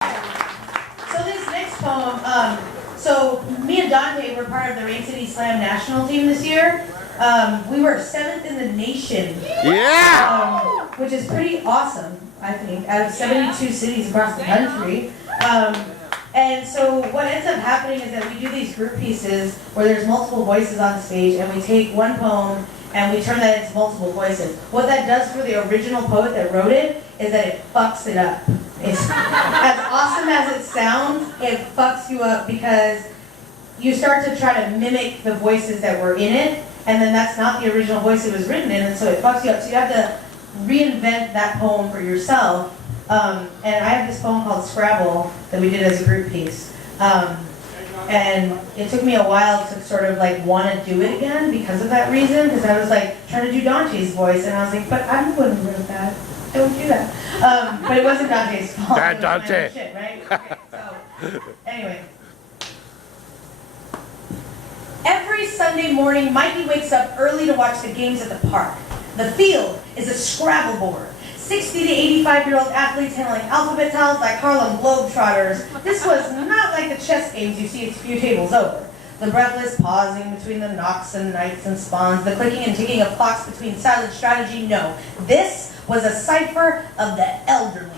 So this next poem, so me and Dante were part of the Rain City Slam national team this year. We were 7th in the nation. Yeah! Which is pretty awesome, I think, out of 72 cities across the country. And so what ends up happening is that we do these group pieces where there's multiple voices on stage, and we take one poem and we turn that into multiple voices. What that does for the original poet that wrote it is that it fucks it up. It's, as awesome as it sounds, it fucks you up because you start to try to mimic the voices that were in it, and then that's not the original voice it was written in, and so it fucks you up. So you have to reinvent that poem for yourself. And I have this poem called Scrabble that we did as a group piece. And it took me a while to sort of like want to do it again because of that reason, because I was like trying to do Dante's voice, and I was like, but I'm the one who wrote that. Don't do that. But it wasn't Dante's fault. Bad Dante. Shit, right? Okay, so, anyway. Every Sunday morning, Mikey wakes up early to watch the games at the park. The field is a Scrabble board. 60 to 85-year-old athletes handling alphabet tiles like Harlem Globetrotters. This was not like the chess games you see a few tables over. The breathless pausing between the knocks and knights and spawns, the clicking and ticking of clocks between silent strategy. No, this was a cipher of the elderly.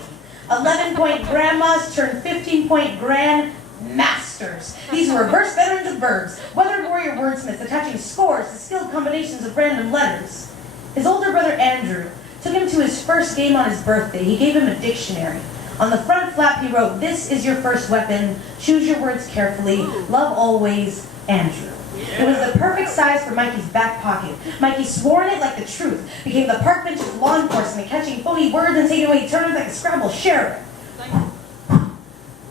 11-point grandmas turned 15-point grand masters. These were reverse veterans of verbs, weathered warrior wordsmiths attaching scores to skilled combinations of random letters. His older brother Andrew took him to his first game on his birthday. He gave him a dictionary. On the front flap he wrote, "This is your first weapon. Choose your words carefully. Love always, Andrew." It was the perfect size for Mikey's back pocket. Mikey swore in it like the truth, became the park bench's law enforcement, catching phony words and taking away turns like a Scrabble sheriff.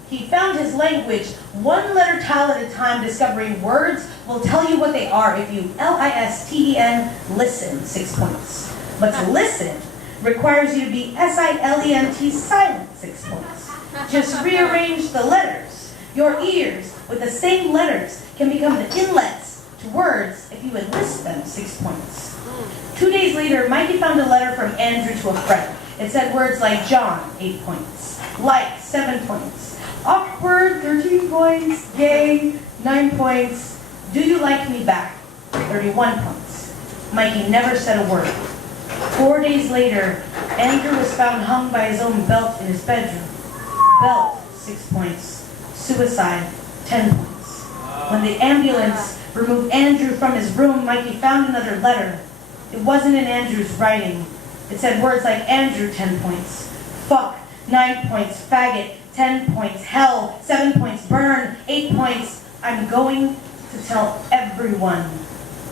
He found his language one letter tile at a time, discovering words will tell you what they are if you L-I-S-T-E-N, listen, 6 points. But to listen requires you to be S-I-L-E-N-T, silent, 6 points. Just rearrange the letters. Your ears, with the same letters, can become the inlets to words if you enlist them, 6 points. 2 days later, Mikey found a letter from Andrew to a friend. It said words like John, 8 points. Like, 7 points. Awkward, 13 points. Gay, 9 points. Do you like me back? 31 points. Mikey never said a word. 4 days later, Andrew was found hung by his own belt in his bedroom. Belt, 6 points. Suicide, 10 points. When the ambulance removed Andrew from his room, Mikey found another letter. It wasn't in Andrew's writing. It said words like Andrew, 10 points. Fuck, 9 points. Faggot, 10 points. Hell, 7 points. Burn, 8 points. I'm going to tell everyone,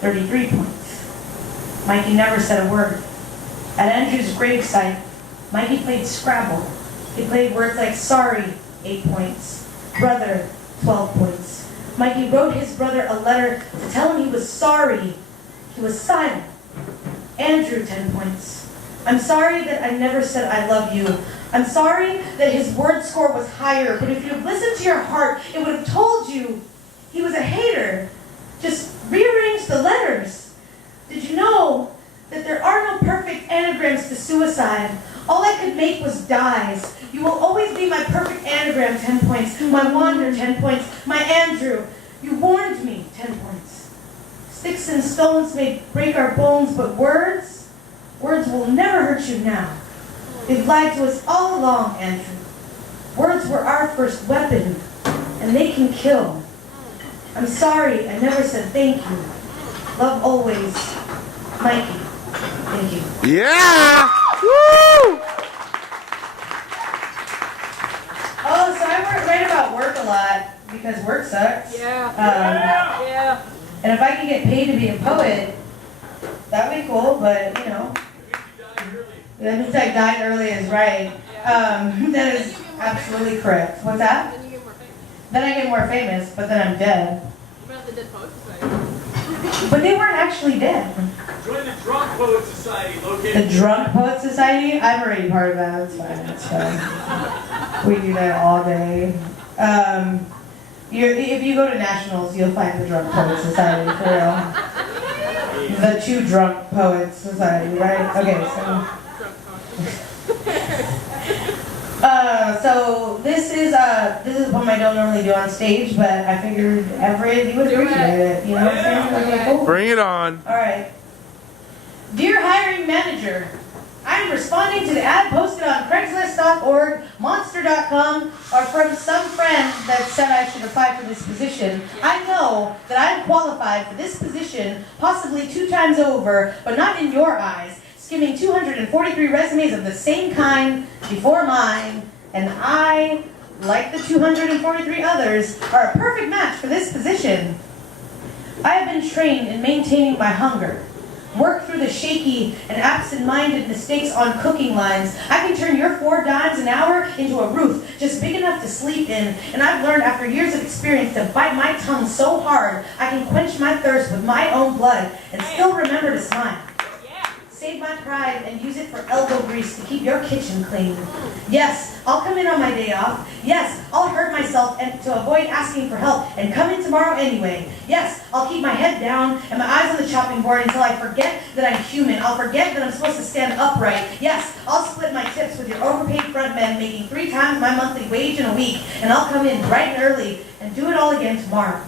33 points. Mikey never said a word. At Andrew's gravesite, Mikey played Scrabble. He played words like sorry, 8 points. Brother, 12 points. Mikey wrote his brother a letter to tell him he was sorry. He was silent. Andrew, 10 points. I'm sorry that I never said I love you. I'm sorry that his word score was higher, but if you had listened to your heart, it would have told you he was a hater. Just rearrange the letters. Did you know that there are no perfect anagrams to suicide? All I could make was dies. You will always be my perfect anagram, 10 points. My wander, 10 points. My Andrew, you warned me, 10 points. Sticks and stones may break our bones, but words will never hurt you now. They've lied to us all along, Andrew. Words were our first weapon, and they can kill. I'm sorry I never said thank you. Love always, Mikey. Thank you. Yeah! Woo! Oh, so I write about work a lot because work sucks. Yeah. And if I could get paid to be a poet, that would be cool, but you know. That means I died early is right. That is absolutely correct. What's that? Then you get more famous. Then I get more famous, but then I'm dead. What about the Dead Poets Society? But they weren't actually dead. Join the Drunk Poet Society located. The Drunk Poet Society? I'm already part of that. It's fine. It's fine. We do that all day. If you go to nationals, you'll find the Drunk Poet Society, for real. The Two Drunk Poets Society, right? Okay, so. So this is a poem I don't normally do on stage, but I figured Everett, you would appreciate it. You know what I'm saying? Okay, cool. Bring it on. All right. Dear hiring manager, I am responding to the ad posted on Craigslist.org, Monster.com, or from some friend that said I should apply for this position. I know that I am qualified for this position possibly 2 times over, but not in your eyes, skimming 243 resumes of the same kind before mine, and I, like the 243 others, are a perfect match for this position. I have been trained in maintaining my hunger. Work through the shaky and absent-minded mistakes on cooking lines. I can turn your 4 dimes an hour into a roof just big enough to sleep in. And I've learned after years of experience to bite my tongue so hard I can quench my thirst with my own blood and still remember to smile. Save my pride and use it for elbow grease to keep your kitchen clean. Yes, I'll come in on my day off. Yes, I'll hurt myself and to avoid asking for help and come in tomorrow anyway. Yes, I'll keep my head down and my eyes on the chopping board until I forget that I'm human. I'll forget that I'm supposed to stand upright. Yes, I'll split my tips with your overpaid front men making 3 times my monthly wage in a week, and I'll come in bright and early and do it all again tomorrow.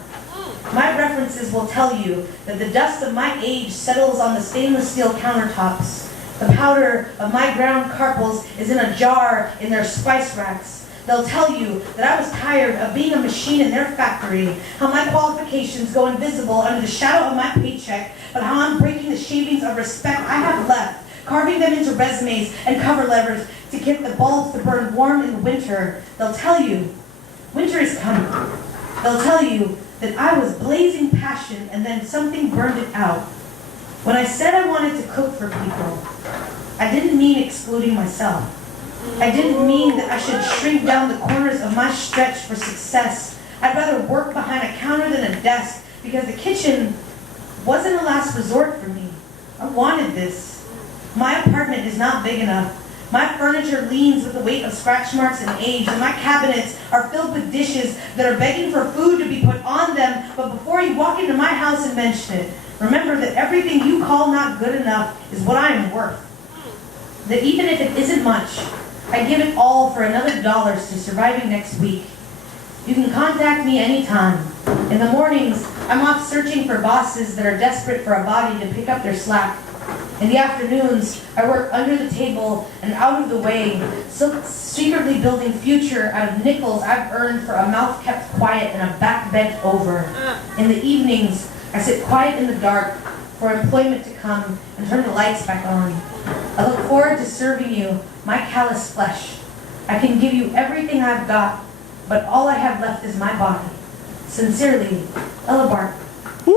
My references will tell you that the dust of my age settles on the stainless steel countertops. The powder of my ground carpals is in a jar in their spice racks. They'll tell you that I was tired of being a machine in their factory, how my qualifications go invisible under the shadow of my paycheck, but how I'm breaking the shavings of respect I have left, carving them into resumes and cover letters to get the bulbs to burn warm in the winter. They'll tell you, winter is coming. They'll tell you that I was blazing passion and then something burned it out. When I said I wanted to cook for people, I didn't mean excluding myself. I didn't mean that I should shrink down the corners of my stretch for success. I'd rather work behind a counter than a desk because the kitchen wasn't a last resort for me. I wanted this. My apartment is not big enough. My furniture leans with the weight of scratch marks and age, and my cabinets are filled with dishes that are begging for food to be put on them. But before you walk into my house and mention it, remember that everything you call not good enough is what I am worth. That even if it isn't much, I give it all for another $1 to surviving next week. You can contact me anytime. In the mornings, I'm off searching for bosses that are desperate for a body to pick up their slack. In the afternoons, I work under the table and out of the way, so secretly building future out of nickels I've earned for a mouth kept quiet and a back bent over. In the evenings, I sit quiet in the dark for employment to come and turn the lights back on. I look forward to serving you my callous flesh. I can give you everything I've got, but all I have left is my body. Sincerely, Ela Barton. Woo!